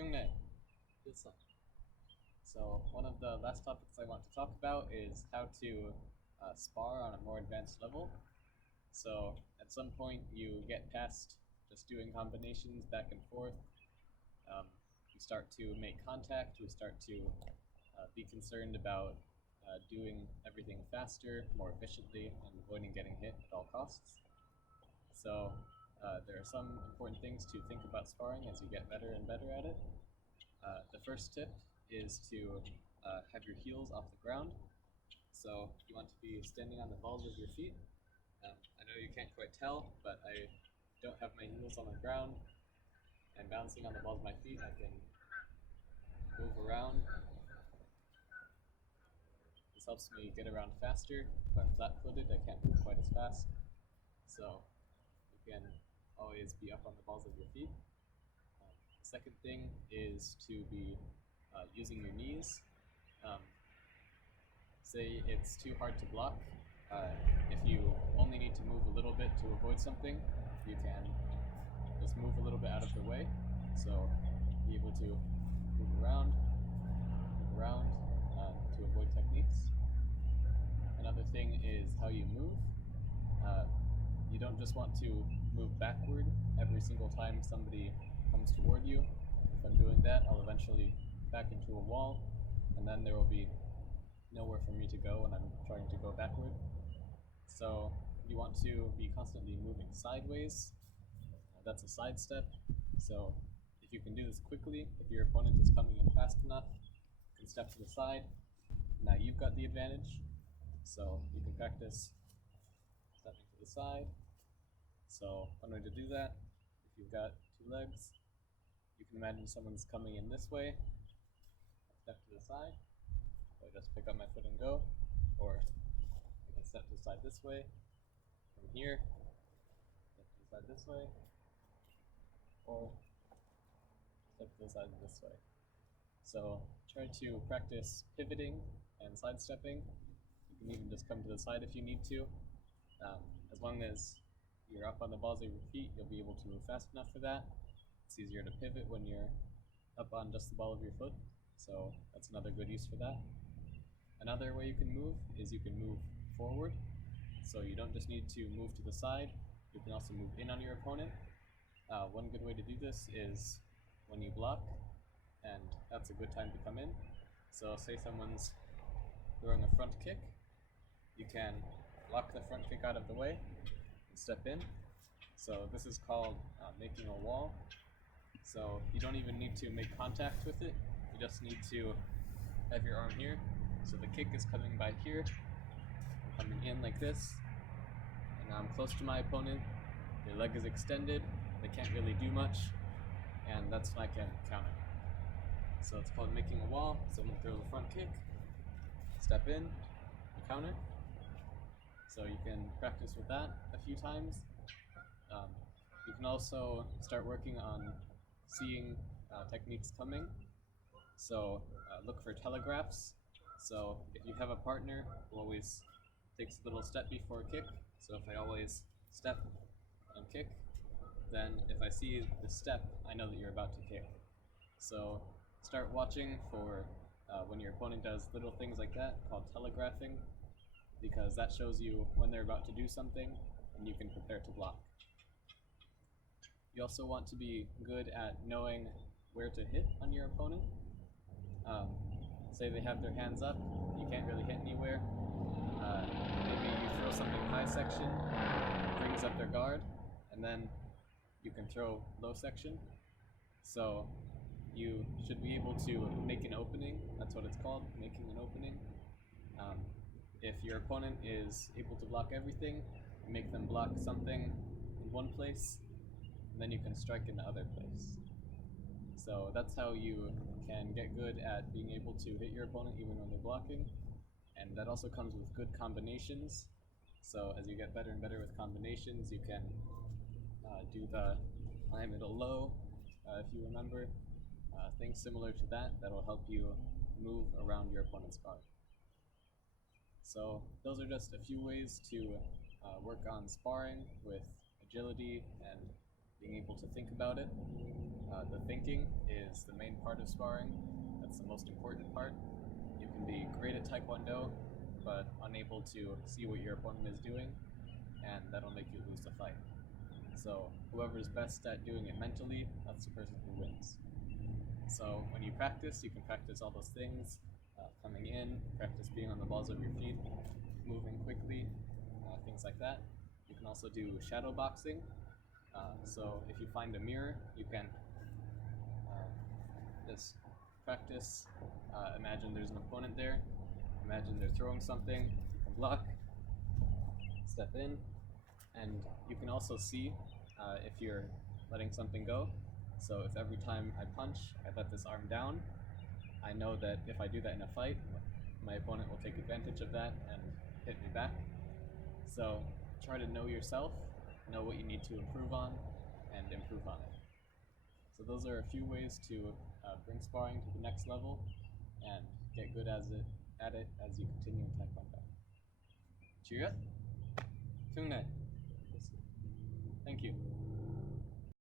Kyungne. So one of the last topics I want to talk about is how to spar on a more advanced level. So at some point you get past just doing combinations back and forth. You start to make contact. We start to be concerned about doing everything faster, more efficiently, and avoiding getting hit at all costs. So there are some important things to think about sparring as you get better and better at it. The first tip is to have your heels off the ground. So you want to be standing on the balls of your feet. I know you can't quite tell, but I don't have my heels on the ground. And bouncing on the balls of my feet, I can move around. This helps me get around faster. If I'm flat-footed, I can't move quite as fast. So you can always be up on the balls of your feet. The second thing is to be using your knees. Say it's too hard to block. If you only need to move a little bit to avoid something, you can just move a little bit out of the way. So be able to move around to avoid techniques. Another thing is how you move. You don't just want to move backward every single time somebody comes toward you. If I'm doing that, I'll eventually back into a wall, and then there will be nowhere for me to go when I'm trying to go backward. So you want to be constantly moving sideways. That's a sidestep. So if you can do this quickly, if your opponent is coming in fast enough, you can step to the side. Now you've got the advantage. So you can practice stepping to the side. So one way to do that, if you've got two legs, you can imagine someone's coming in this way, step to the side, so I just pick up my foot and go, or I can step to the side this way, from here, step to the side this way, or step to the side this way. So try to practice pivoting and sidestepping. You can even just come to the side if you need to. As long as you're up on the balls of your feet, you'll be able to move fast enough for that. It's easier to pivot when you're up on just the ball of your foot, so that's another good use for that. Another way you can move is you can move forward, so you don't just need to move to the side, you can also move in on your opponent. One good way to do this is when you block, and that's a good time to come in. So say someone's throwing a front kick, you can block the front kick out of the way and step in. So this is called making a wall. So you don't even need to make contact with it, you just need to have your arm here. So the kick is coming by here, I'm coming in like this, and now I'm close to my opponent, their leg is extended, they can't really do much, and that's when I can counter. So it's called making a wall. Someone throws a front kick, step in, counter. So you can practice with that a few times. You can also start working on seeing techniques coming. So look for telegraphs. So if you have a partner who always takes a little step before a kick, so if I always step and kick, then if I see the step, I know that you're about to kick. So start watching for when your opponent does little things like that, called telegraphing, because that shows you when they're about to do something, and you can prepare to block. You also want to be good at knowing where to hit on your opponent. Say they have their hands up, you can't really hit anywhere. Maybe you throw something high section, brings up their guard, and then you can throw low section. So you should be able to make an opening. That's what it's called, making an opening. If your opponent is able to block everything, make them block something in one place, and then you can strike in the other place. So that's how you can get good at being able to hit your opponent even when they're blocking. And that also comes with good combinations. So as you get better and better with combinations, you can do the high, middle, low, if you remember. Things similar to that that'll help you move around your opponent's guard. So those are just a few ways to work on sparring with agility and being able to think about it. The thinking is the main part of sparring. That's the most important part. You can be great at Taekwondo, but unable to see what your opponent is doing, and that'll make you lose the fight. So whoever's best at doing it mentally, that's the person who wins. So when you practice, you can practice all those things, coming in, practice being on the balls of your feet, moving quickly, things like that. You can also do shadow boxing. So if you find a mirror, you can just practice. Imagine there's an opponent there. Imagine they're throwing something. You can block, step in, and you can also see if you're letting something go. So if every time I punch, I let this arm down, I know that if I do that in a fight, my opponent will take advantage of that and hit me back. So try to know yourself, know what you need to improve on, and improve on it. So those are a few ways to bring sparring to the next level and get good at it as you continue in Taekwondo. Cheerio! Tung